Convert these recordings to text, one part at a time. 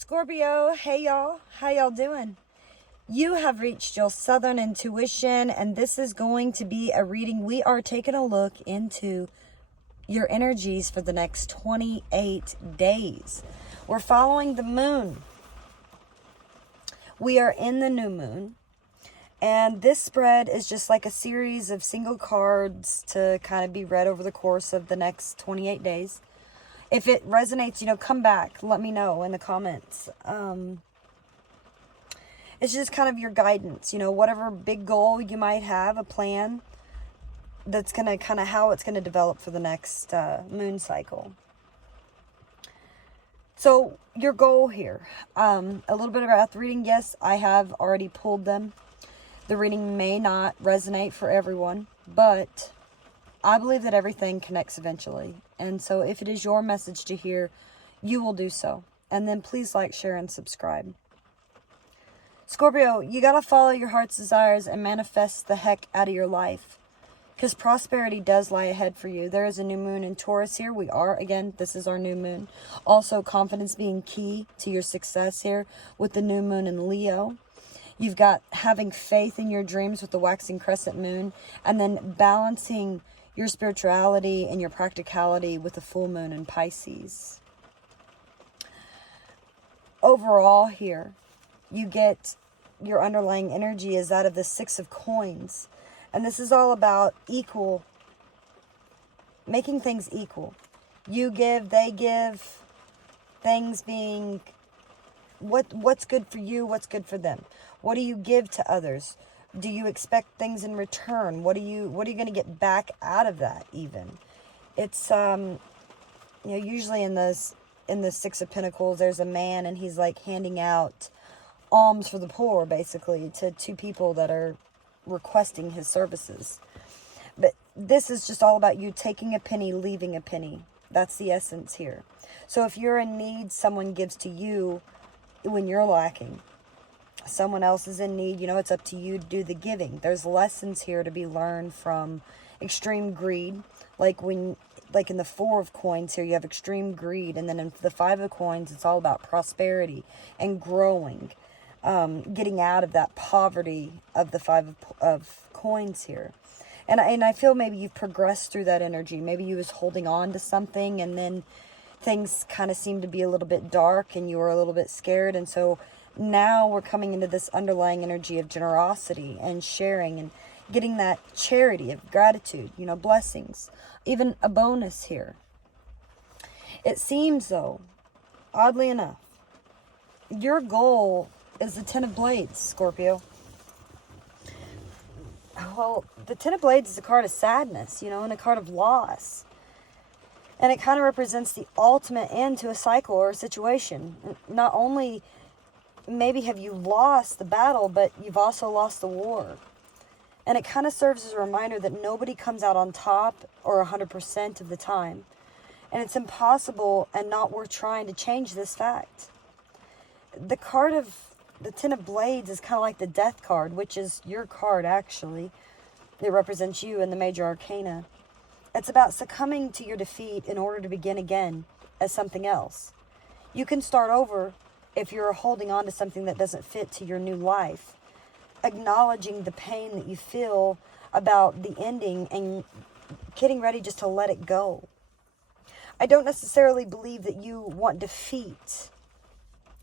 Scorpio, hey y'all, how y'all doing? You have reached your Southern Intuition, and this is going to be a reading. We are taking a look into your energies for the next 28 days. We're following the moon. We are in the new moon, and this spread is just like a series of single cards to kind of be read over the course of the next 28 days. If it resonates, come back. Let me know in the comments. It's just kind of your guidance, whatever big goal you might have, a plan that's going to kind of how it's going to develop for the next moon cycle. So your goal here, a little bit about the reading. Yes, I have already pulled them. The reading may not resonate for everyone, but I believe that everything connects eventually. And so if it is your message to hear, you will do so. And then please like, share, and subscribe. Scorpio, you got to follow your heart's desires and manifest the heck out of your life. Because prosperity does lie ahead for you. There is a new moon in Taurus here. This is our new moon. Also, confidence being key to your success here with the new moon in Leo. You've got having faith in your dreams with the waxing crescent moon. And then balancing your spirituality and your practicality with the full moon in Pisces. Overall here, you get your underlying energy is that of the Six of Coins. And this is all about equal, making things equal. You give, they give, things being what's good for you, what's good for them. What do you give to others? Do you expect things in return? What are you going to get back out of that even? It's usually in the Six of Pentacles there's a man and he's like handing out alms for the poor basically to two people that are requesting his services. But this is just all about you taking a penny, leaving a penny. That's the essence here. So if you're in need, someone gives to you when you're lacking. Someone else is in need, it's up to you to do the giving. There's lessons here to be learned from extreme greed. Like in the Four of Coins here, you have extreme greed. And then in the Five of Coins, it's all about prosperity and growing. Getting out of that poverty of the Five of Coins here. And I feel maybe you've progressed through that energy. Maybe you was holding on to something and then things kind of seemed to be a little bit dark and you were a little bit scared. And so now we're coming into this underlying energy of generosity and sharing and getting that charity of gratitude, blessings, even a bonus here. It seems though, oddly enough, your goal is the Ten of Blades, Scorpio. Well, the Ten of Blades is a card of sadness, and a card of loss. And it kind of represents the ultimate end to a cycle or a situation. Not only maybe have you lost the battle, but you've also lost the war. And it kind of serves as a reminder that nobody comes out on top or 100% of the time. And it's impossible and not worth trying to change this fact. The card of the Ten of Blades is kind of like the Death card, which is your card actually. It represents you in the Major Arcana. It's about succumbing to your defeat in order to begin again as something else. You can start over if you're holding on to something that doesn't fit to your new life. Acknowledging the pain that you feel about the ending and getting ready just to let it go. I don't necessarily believe that you want defeat.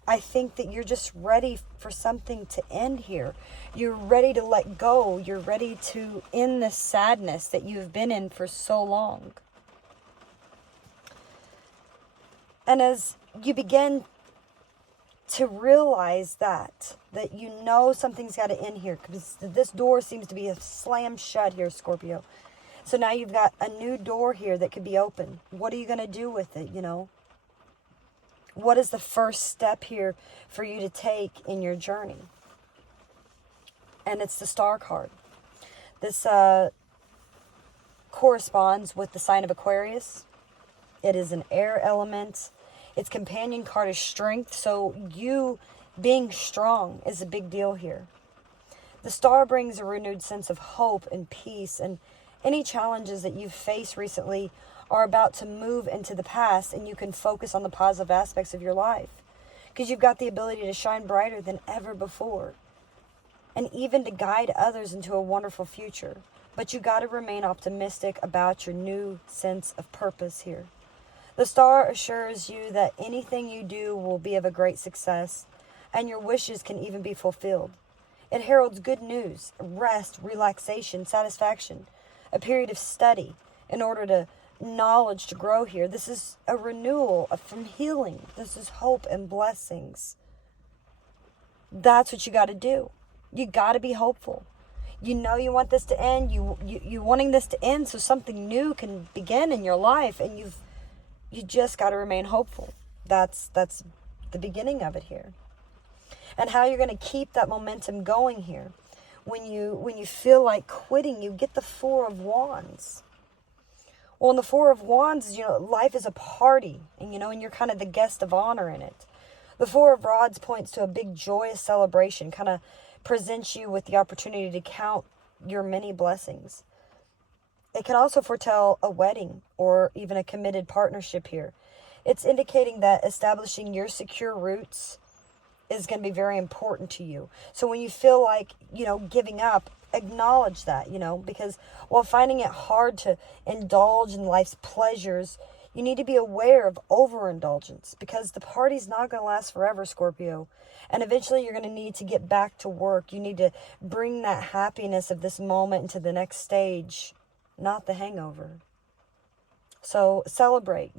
I think that you're just ready for something to end here. You're ready to let go. You're ready to end the sadness that you've been in for so long. And as you begin to realize that something's got to end here, because this door seems to be a slam shut here, Scorpio. So now you've got a new door here that could be open. What are you going to do with it, What is the first step here for you to take in your journey? And it's the Star card. This corresponds with the sign of Aquarius. It is an air element. Its companion card is strength. So you being strong is a big deal here. The Star brings a renewed sense of hope and peace. And any challenges that you've faced recently are about to move into the past, and you can focus on the positive aspects of your life. because you've got the ability to shine brighter than ever before, and even to guide others into a wonderful future. But you got to remain optimistic about your new sense of purpose here. The star assures you that anything you do will be of a great success, and your wishes can even be fulfilled. It heralds good news, rest, relaxation, satisfaction, a period of study in order to knowledge to grow here. This is a renewal from healing. This is hope and blessings. That's what you got to do. You got to be hopeful. You know you want this to end. You wanting this to end so something new can begin in your life, and you just got to remain hopeful. That's the beginning of it here. And how you're going to keep that momentum going here. When you feel like quitting, you get the Four of Wands. Well, in the Four of Wands is, life is a party, and you're kind of the guest of honor in it. The Four of Rods points to a big joyous celebration, kind of presents you with the opportunity to count your many blessings. It can also foretell a wedding or even a committed partnership here. It's indicating that establishing your secure roots is going to be very important to you. So when you feel like, giving up, acknowledge that, because while finding it hard to indulge in life's pleasures, you need to be aware of overindulgence, because the party's not going to last forever, Scorpio. And eventually you're going to need to get back to work. You need to bring that happiness of this moment into the next stage, not the hangover. So celebrate,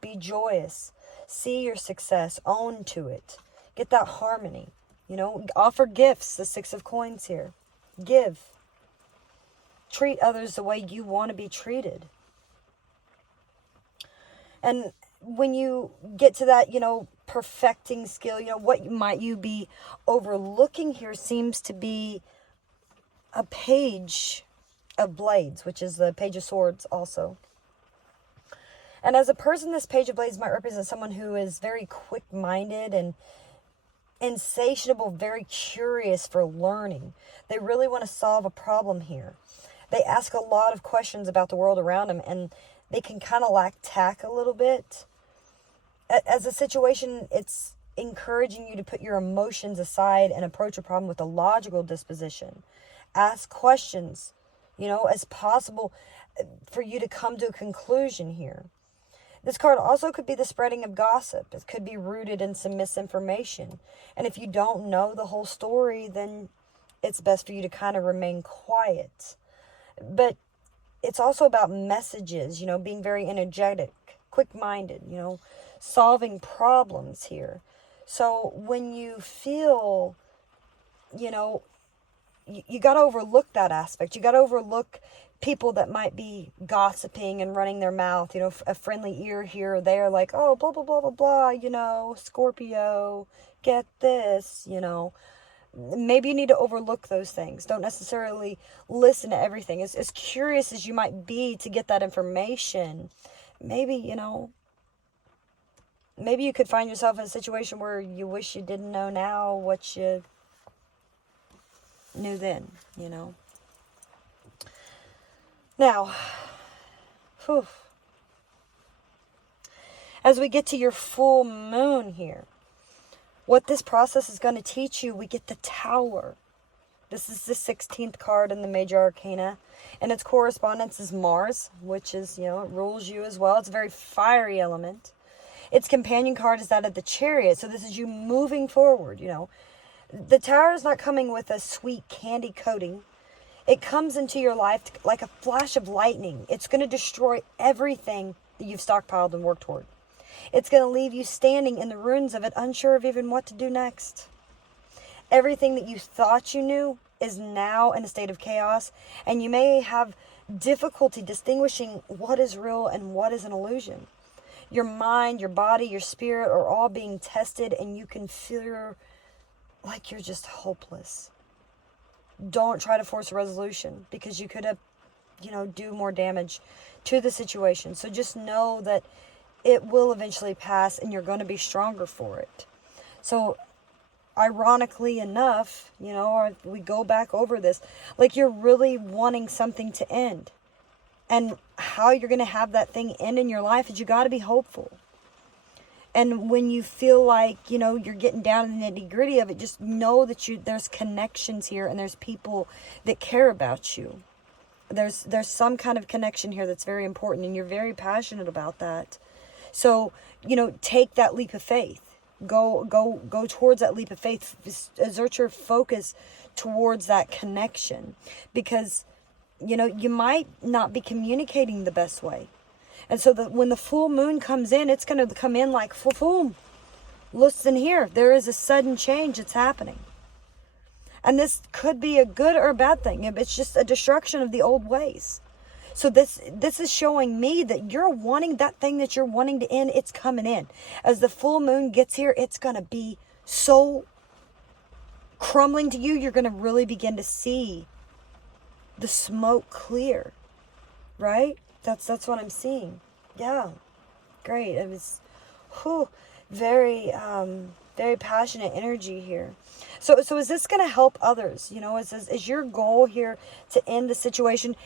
be joyous, see your success, own to it. Get that harmony, offer gifts, the Six of Coins here. Give. Treat others the way you want to be treated. And when you get to that, perfecting skill, what might you be overlooking here seems to be a Page of Blades, which is the Page of Swords also. And as a person, this Page of Blades might represent someone who is very quick-minded and insatiable, very curious for learning. They really want to solve a problem here. They ask a lot of questions about the world around them, and they can kind of lack tact a little bit. As a situation, it's encouraging you to put your emotions aside and approach a problem with a logical disposition. Ask questions, as possible for you to come to a conclusion here. This card also could be the spreading of gossip. It could be rooted in some misinformation. And if you don't know the whole story, then it's best for you to kind of remain quiet. But it's also about messages, being very energetic, quick-minded, solving problems here. So when you feel, you got to overlook that aspect. You got to overlook people that might be gossiping and running their mouth, a friendly ear here or there, like, oh, blah, blah, blah, blah, blah, Scorpio, get this, Maybe you need to overlook those things. Don't necessarily listen to everything. As curious as you might be to get that information, maybe, maybe you could find yourself in a situation where you wish you didn't know now what you knew then, Now, as we get to your full moon here, what this process is going to teach you, we get the Tower. This is the 16th card in the Major Arcana, and its correspondence is Mars, which is, it rules you as well. It's a very fiery element. Its companion card is that of the Chariot, so this is you moving forward, The Tower is not coming with a sweet candy coating. It comes into your life like a flash of lightning. It's going to destroy everything that you've stockpiled and worked toward. It's going to leave you standing in the ruins of it, unsure of even what to do next. Everything that you thought you knew is now in a state of chaos, and you may have difficulty distinguishing what is real and what is an illusion. Your mind, your body, your spirit are all being tested, and you can feel like you're just hopeless. Don't try to force a resolution, because you could have, do more damage to the situation. So just know that it will eventually pass, and you're going to be stronger for it. So ironically enough, we go back over this, like you're really wanting something to end. And how you're going to have that thing end in your life is you got to be hopeful. And when you feel like, you know, you're getting down in the nitty gritty of it, just know that there's connections here, and there's people that care about you. There's some kind of connection here that's very important, and you're very passionate about that. So, you know, take that leap of faith. Go towards that leap of faith. Exert your focus towards that connection, because, you know, you might not be communicating the best way. And so when the full moon comes in, it's going to come in like, boom, listen here, there is a sudden change that's happening. And this could be a good or a bad thing. It's just a destruction of the old ways. So this is showing me that you're wanting that thing that you're wanting to end, it's coming in. As the full moon gets here, it's going to be so crumbling to you, you're going to really begin to see the smoke clear, right? That's what I'm seeing. Yeah, great. It was very passionate energy here. So is this going to help others? You know, is your goal here to end the situation?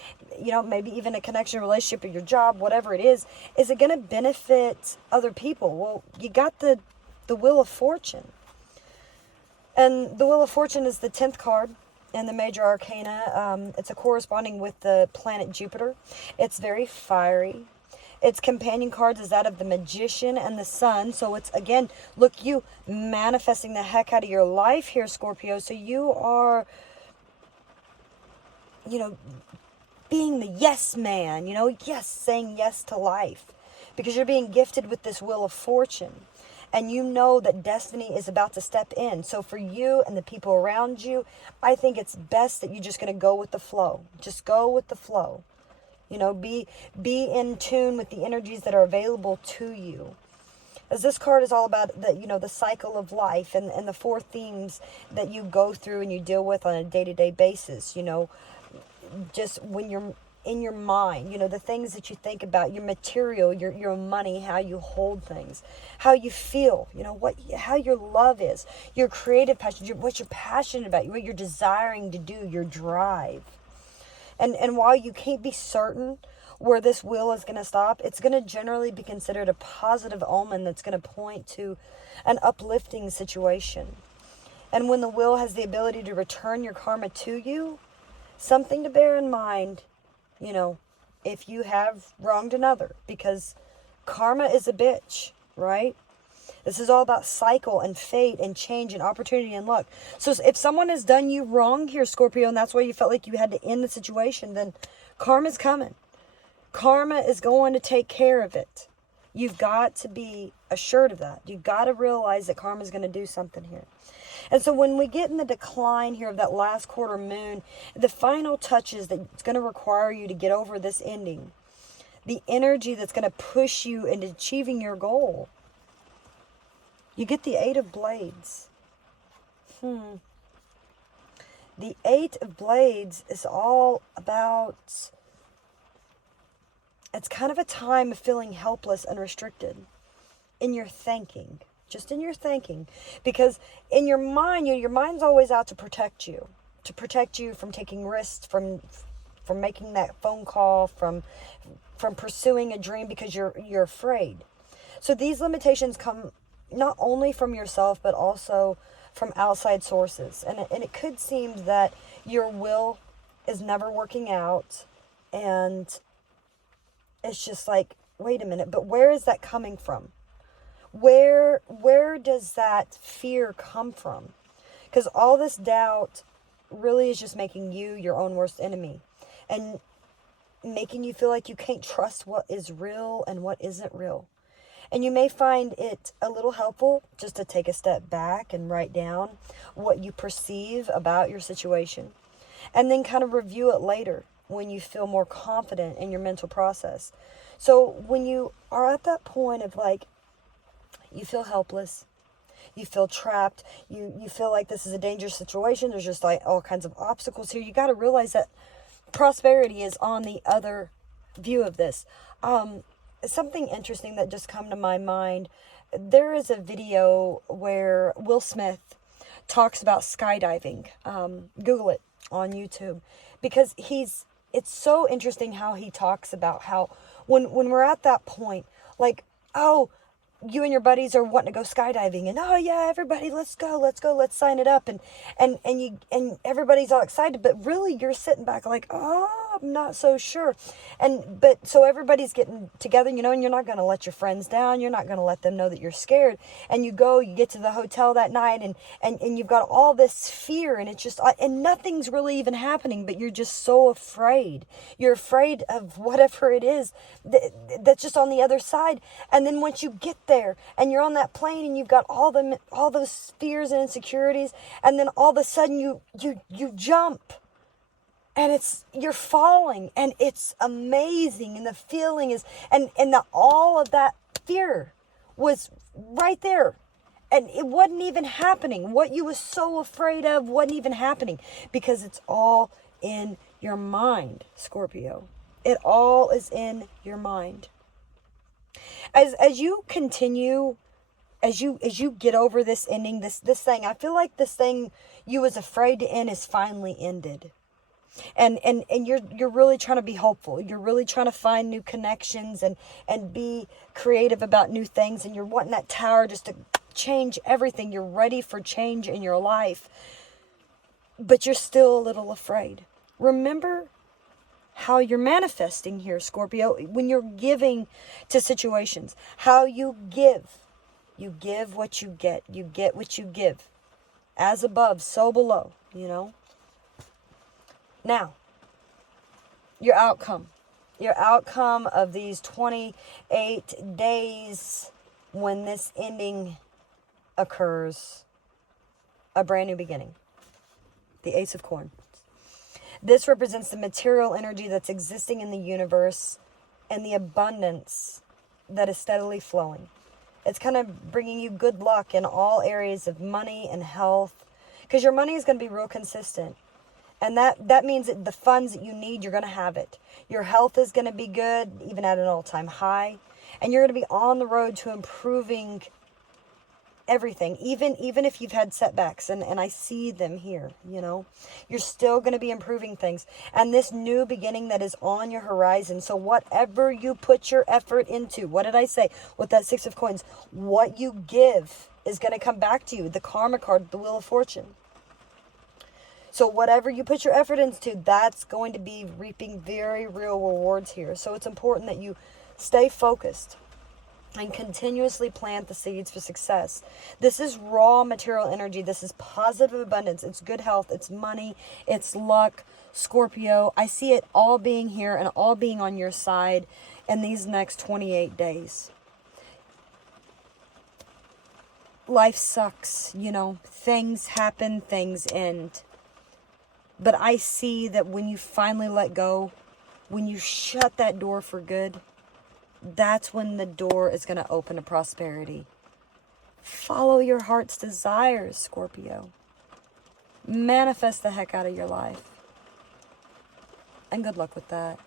You know, maybe even a connection, relationship, or your job, whatever it is it going to benefit other people? Well, you got the Wheel of Fortune. And the Wheel of Fortune is the 10th card in the major arcana. It's a corresponding with the planet Jupiter. It's very fiery. Its companion cards is that of the Magician and the Sun. So it's, again, look, you manifesting the heck out of your life here, Scorpio. So you are, you know, being the yes man, you know, yes, saying yes to life. Because you're being gifted with this Wheel of Fortune. And you know that destiny is about to step in. So for you and the people around you, I think it's best that you're just going to go with the flow. Just go with the flow. You know, be in tune with the energies that are available to you. As this card is all about the, you know, the cycle of life and the 4 themes that you go through and you deal with on a day-to-day basis. You know, just when you're in your mind, you know, the things that you think about, your material, your money, how you hold things, how you feel, you know, how your love is, your creative passion, what you're passionate about, what you're desiring to do, your drive. And while you can't be certain where this wheel is going to stop, it's going to generally be considered a positive omen that's going to point to an uplifting situation. And when the wheel has the ability to return your karma to you, something to bear in mind, you know, if you have wronged another, because karma is a bitch, right? This is all about cycle and fate and change and opportunity and luck. So if someone has done you wrong here, Scorpio, and that's why you felt like you had to end the situation, then karma's coming. Karma is going to take care of it. You've got to be assured of that. You've got to realize that karma's going to do something here. And so when we get in the decline here of that last quarter moon, the final touches that it's going to require you to get over this ending, the energy that's going to push you into achieving your goal, you get the 8 of Blades. The 8 of Blades is all about, it's kind of a time of feeling helpless and restricted in your thinking. Just in your thinking. Because in your mind, your mind's always out to protect you. To protect you from taking risks, from making that phone call, from pursuing a dream because you're afraid. So these limitations come not only from yourself, but also from outside sources. And it could seem that your will is never working out. And it's just like, wait a minute, but where is that coming from? Where does that fear come from? Because all this doubt really is just making you your own worst enemy. And making you feel like you can't trust what is real and what isn't real. And you may find it a little helpful just to take a step back and write down what you perceive about your situation. And then kind of review it later when you feel more confident in your mental process. So when you are at that point of like, you feel helpless, you feel trapped, you feel like this is a dangerous situation, there's just like all kinds of obstacles here, you got to realize that prosperity is on the other view of this. Something interesting that just come to my mind, there is a video where Will Smith talks about skydiving. Google it on YouTube, because it's so interesting how he talks about how when we're at that point, like, oh, you and your buddies are wanting to go skydiving, and oh yeah, everybody, let's go, let's sign it up, and everybody's all excited, but really you're sitting back like, oh, I'm not so sure. But so everybody's getting together, and you're not going to let your friends down. You're not going to let them know that you're scared. And you get to the hotel that night, and you've got all this fear, and it's just, and nothing's really even happening, but you're just so afraid. You're afraid of whatever it is that's just on the other side. And then once you get there and you're on that plane and you've got all those fears and insecurities, and then all of a sudden you jump. And you're falling, and it's amazing, and the feeling is, and all of that fear was right there, and it wasn't even happening. What you was so afraid of wasn't even happening, because it's all in your mind, Scorpio. It all is in your mind. As you continue, as you get over this ending, this thing, I feel like this thing you was afraid to end is finally ended. And you're really trying to be hopeful. You're really trying to find new connections and be creative about new things. And you're wanting that tower just to change everything. You're ready for change in your life. But you're still a little afraid. Remember how you're manifesting here, Scorpio. When you're giving to situations, how you give. You give what you get. You get what you give. As above, so below, Now, your outcome of these 28 days when this ending occurs, a brand new beginning. The Ace of Coins. This represents the material energy that's existing in the universe and the abundance that is steadily flowing. It's kind of bringing you good luck in all areas of money and health, because your money is going to be real consistent. And that means that the funds that you need, you're going to have it. Your health is going to be good, even at an all-time high. And you're going to be on the road to improving everything, even if you've had setbacks. And I see them here, You're still going to be improving things. And this new beginning that is on your horizon. So whatever you put your effort into, what did I say with that Six of Coins? What you give is going to come back to you. The Karma card, the Wheel of Fortune. So whatever you put your effort into, that's going to be reaping very real rewards here. So it's important that you stay focused and continuously plant the seeds for success. This is raw material energy. This is positive abundance. It's good health. It's money. It's luck. Scorpio, I see it all being here and all being on your side in these next 28 days. Life sucks, Things happen, things end. But I see that when you finally let go, when you shut that door for good, that's when the door is going to open to prosperity. Follow your heart's desires, Scorpio. Manifest the heck out of your life. And good luck with that.